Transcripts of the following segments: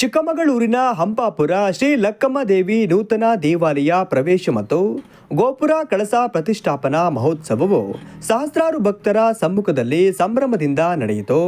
ಚಿಕ್ಕಮಗಳೂರಿನ ಹಂಪಾಪುರ ಶ್ರೀ ಲಕ್ಕಮ್ಮ ದೇವಿ ನೂತನ ದೇವಾಲಯ ಪ್ರವೇಶ ಮತ್ತು ಗೋಪುರ ಕಳಸ ಪ್ರತಿಷ್ಠಾಪನಾ ಮಹೋತ್ಸವವು ಸಹಸ್ರಾರು ಭಕ್ತರ ಸಮ್ಮುಖದಲ್ಲಿ ಸಂಭ್ರಮದಿಂದ ನಡೆಯಿತು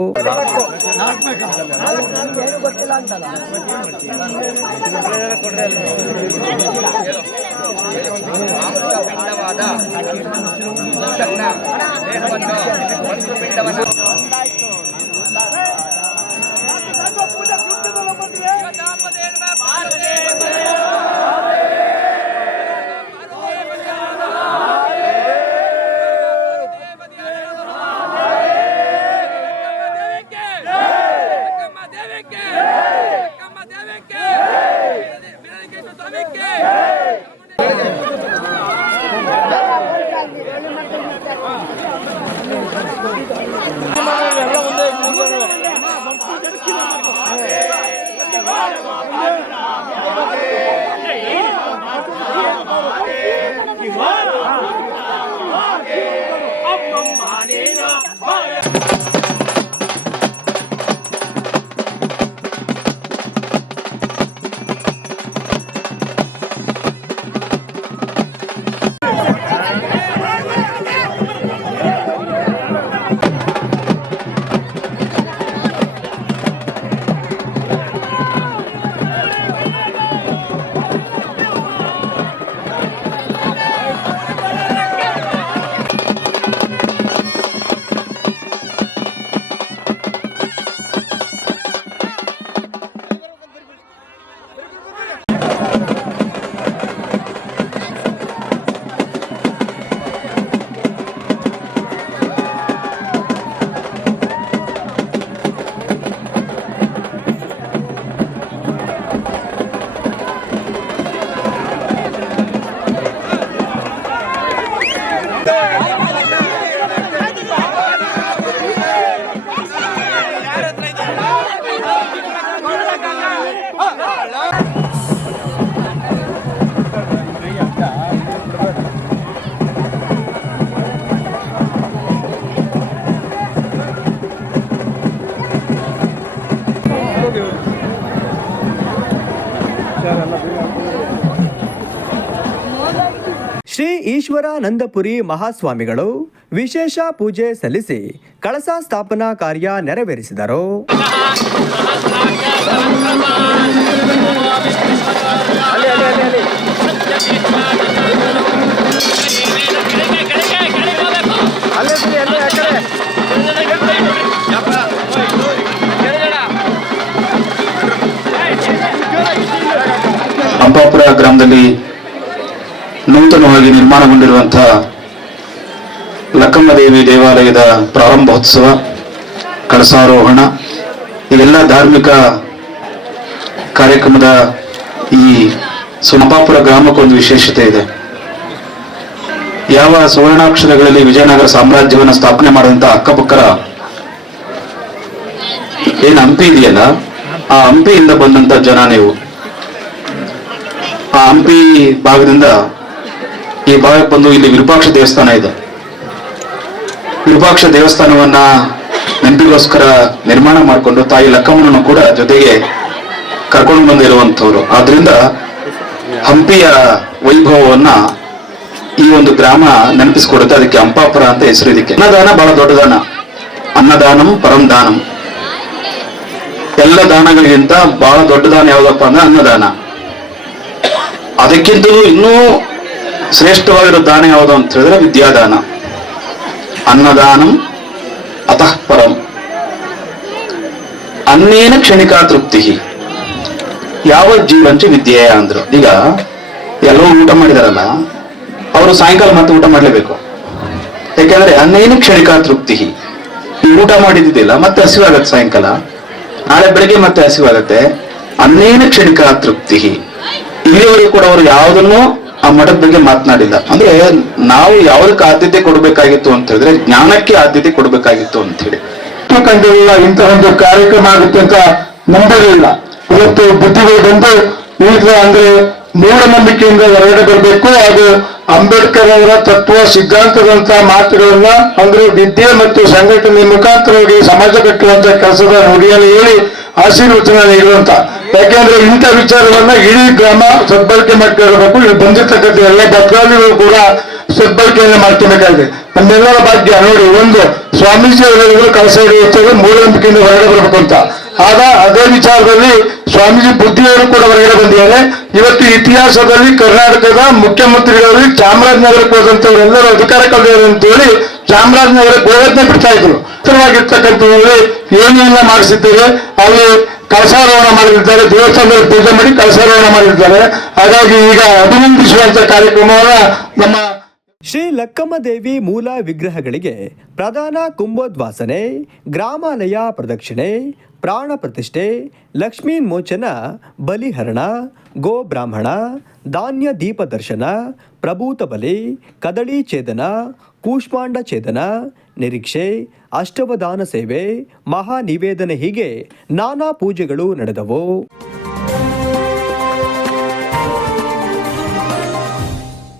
ಶ್ರೀ ಈಶ್ವರಾನಂದಪುರಿ ಮಹಾಸ್ವಾಮಿಗಳು ವಿಶೇಷ ಪೂಜೆ ಸಲ್ಲಿಸಿ ಕಳಸ ಸ್ಥಾಪನಾ ಕಾರ್ಯ ನೆರವೇರಿಸಿದರು. ಹಂಪಾಪುರ ಗ್ರಾಮದಲ್ಲಿ ನೂತನವಾಗಿ ನಿರ್ಮಾಣಗೊಂಡಿರುವಂತಹ ಲಕ್ಕಮ್ಮದೇವಿ ದೇವಾಲಯದ ಪ್ರಾರಂಭೋತ್ಸವ ಕಳಸಾರೋಹಣ ಇವೆಲ್ಲ ಧಾರ್ಮಿಕ ಕಾರ್ಯಕ್ರಮದ ಈ ಹಂಪಾಪುರ ಗ್ರಾಮಕ್ಕೊಂದು ವಿಶೇಷತೆ ಇದೆ. ಯಾವ ಸುವರ್ಣಾಕ್ಷರಗಳಲ್ಲಿ ವಿಜಯನಗರ ಸಾಮ್ರಾಜ್ಯವನ್ನು ಸ್ಥಾಪನೆ ಮಾಡಿದಂತ ಅಕ್ಕಪಕ್ಕರ ಏನ್ ಹಂಪಿ ಇದೆಯಲ್ಲ? ಆ ಹಂಪಿಯಿಂದ ಬಂದಂತ ಜನ ನೀವು. ಆ ಹಂಪಿ ಭಾಗದಿಂದ ಈ ಭಾಗಕ್ಕೆ ಬಂದು ಇಲ್ಲಿ ವಿರೂಪಾಕ್ಷ ದೇವಸ್ಥಾನ ಇದೆ. ವಿರೂಪಾಕ್ಷ ದೇವಸ್ಥಾನವನ್ನ ನೆನಪಿಗೋಸ್ಕರ ನಿರ್ಮಾಣ ಮಾಡಿಕೊಂಡು ತಾಯಿ ಲಕ್ಕಮ್ಮನನ್ನು ಕೂಡ ಜೊತೆಗೆ ಕರ್ಕೊಂಡು ಬಂದಿರುವಂತವ್ರು ಆದ್ರಿಂದ ಹಂಪಿಯ ವೈಭವವನ್ನ ಈ ಒಂದು ಗ್ರಾಮ ನೆನಪಿಸ್ಕೊಡುತ್ತೆ. ಅದಕ್ಕೆ ಹಂಪಾಪುರ ಅಂತ ಹೆಸರು ಇದಕ್ಕೆ. ಅನ್ನದಾನ ಬಹಳ ದೊಡ್ಡ ದಾನ ಅನ್ನದಾನಂ ಪರಂ ದಾನಂ. ಎಲ್ಲ ದಾನಗಳಿಗಿಂತ ಬಹಳ ದೊಡ್ಡ ದಾನ ಯಾವ್ದಪ್ಪ ಅಂದ್ರೆ ಅನ್ನದಾನ. ಅದಕ್ಕಿಂತಲೂ ಇನ್ನೂ ಶ್ರೇಷ್ಠವಾಗಿರೋ ದಾನ ಯಾವುದು ಅಂತ ಹೇಳಿದ್ರೆ ವಿದ್ಯಾದಾನ. ಅನ್ನದಾನಂ ಅತಃ ಪರಂ. ಅನ್ನೇನ ಕ್ಷಣಿಕಾ ತೃಪ್ತಿ ಯಾವ ಜೀವಂಚ ವಿದ್ಯೆ ಅಂದ್ರು. ಈಗ ಎಲ್ಲೋ ಊಟ ಮಾಡಿದಾರಲ್ಲ, ಅವರು ಸಾಯಂಕಾಲ ಮತ್ತೆ ಊಟ ಮಾಡ್ಲೇಬೇಕು. ಯಾಕೆಂದ್ರೆ ಅನ್ನೇನು ಕ್ಷಣಿಕಾ ತೃಪ್ತಿ. ಈ ಊಟ ಮಾಡಿದ್ದಿಲ್ಲ ಮತ್ತೆ ಹಸಿವಾಗತ್ತೆ ಸಾಯಂಕಾಲ. ನಾಳೆ ಬೆಳಿಗ್ಗೆ ಮತ್ತೆ ಹಸಿವಾಗತ್ತೆ. ಅನ್ನೇನು ಕ್ಷಣಿಕಾ ತೃಪ್ತಿ. ಇಲ್ಲಿವರೆಗೂ ಕೂಡ ಅವರು ಯಾವುದನ್ನು ಆ ಮಠದ ಬಗ್ಗೆ ಮಾತನಾಡಿಲ್ಲ. ಅಂದ್ರೆ ನಾವು ಯಾವುದಕ್ಕೆ ಆದ್ಯತೆ ಕೊಡಬೇಕಾಗಿತ್ತು ಅಂತ ಹೇಳಿದ್ರೆ, ಜ್ಞಾನಕ್ಕೆ ಆದ್ಯತೆ ಕೊಡಬೇಕಾಗಿತ್ತು ಅಂತ ಹೇಳಿ. ಕಂಡಿಲ್ಲ ಇಂತಹ ಒಂದು ಕಾರ್ಯಕ್ರಮ ಆಗುತ್ತೆ ಅಂತ ನಂಬಲಿಲ್ಲ. ಇವತ್ತು ಬುದ್ಧಿಗಳು ಬಂದು ಈಗ ಅಂದ್ರೆ ಮೂಢನಂಬಿಕೆಯಿಂದ ಹೊರಗಡೆ ಬರಬೇಕು ಅದು ಅಂಬೇಡ್ಕರ್ ಅವರ ತತ್ವ ಸಿದ್ಧಾಂತದಂತಹ ಮಾತುಗಳನ್ನ ಅಂದ್ರೆ ವಿದ್ಯೆ ಮತ್ತು ಸಂಘಟನೆ ಮುಖಾಂತರವಾಗಿ ಸಮಾಜ ಕಟ್ಟುವಂತ ಕೆಲಸದ ನುಡಿಯಲ್ಲಿ ಹೇಳಿ ಆಶೀರ್ವಚನ ನೀಡುವಂತ. ಯಾಕೆಂದ್ರೆ ಇಂಥ ವಿಚಾರವನ್ನ ಇಡೀ ಗ್ರಾಮ ಸದ್ಬಳಕೆ ಮಾಡ್ಕೊಳ್ಬೇಕು. ಇಲ್ಲಿ ಬಂದಿರ್ತಕ್ಕಂಥ ಎಲ್ಲ ಭಕ್ತಾದಿಗಳು ಕೂಡ ಸದ್ಬಳಕೆಯನ್ನು ಮಾಡ್ತಿರ್ಬೇಕಾಗಿದೆ ನಮ್ಮೆಲ್ಲರ ಭಾಗ್ಯ ನೋಡಿ, ಒಂದು ಸ್ವಾಮೀಜಿ ಅವರೆಲ್ಲರೂ ಕಳಸ ಹಿಡಿಯುತ್ತದೆ ಮೂಢನಂಬಿಕೆಯಿಂದ ಹೊರಗಡೆ ಬರಬೇಕು ಅಂತ. ಆಗ ಅದೇ ವಿಚಾರದಲ್ಲಿ ಸ್ವಾಮೀಜಿ ಬುದ್ಧಿಯವರು ಕೂಡ ಹೊರಗಡೆ ಬಂದಿದ್ದಾರೆ. ಇವತ್ತು ಇತಿಹಾಸದಲ್ಲಿ ಕರ್ನಾಟಕದ ಮುಖ್ಯಮಂತ್ರಿಗಳು ಚಾಮರಾಜನಗರಕ್ಕೆ ಹೋದಂತವರೆಲ್ಲರೂ ಅಧಿಕಾರ ಅಂತ ಹೇಳಿ ಚಾಮರಾಜನಗರ ಹೋಗೋದನ್ನೇ ಬಿಡ್ತಾ ಇದ್ರು. ಉತ್ತರವಾಗಿರ್ತಕ್ಕಂಥದ್ರಲ್ಲಿ ಏನೆಲ್ಲ ಮಾಡಿಸಿದ್ದೇವೆ ಅಲ್ಲಿ ಕಳಸಾರೋಹಣ ಮಾಡಿದ್ದಾರೆ. ದೇವಸ್ಥಾನದಲ್ಲಿ ಪೂಜೆ ಮಾಡಿ ಕಳಸಾರೋಹಣ ಮಾಡಿದ್ದಾರೆ. ಹಾಗಾಗಿ ಈಗ ಅಭಿನಂದಿಸುವಂತ ಕಾರ್ಯಕ್ರಮವನ್ನ ನಮ್ಮ ಶ್ರೀ ಲಕ್ಕಮ್ಮದೇವಿ ಮೂಲ ವಿಗ್ರಹಗಳಿಗೆ ಪ್ರಧಾನ ಕುಂಭೋದ್ವಾಸನೆ, ಗ್ರಾಮಾಲಯ ಪ್ರದಕ್ಷಿಣೆ ಪ್ರಾಣ ಪ್ರತಿಷ್ಠೆ ಲಕ್ಷ್ಮೀನ್ಮೋಚನ ಬಲಿಹರಣ, ಗೋ ಬ್ರಾಹ್ಮಣ, ಧಾನ್ಯ ದೀಪ ದರ್ಶನ, ಪ್ರಭೂತ ಬಲಿ, ಕದಳಿ ಛೇದನ, ಕೂಷ್ಮಾಂಡ ಛೇದನ, ನಿರೀಕ್ಷೆ ಅಷ್ಟವದಾನ ಸೇವೆ, ಮಹಾ ನಿವೇದನೆ ಹೀಗೆ ನಾನಾ ಪೂಜೆಗಳು ನಡೆದವು.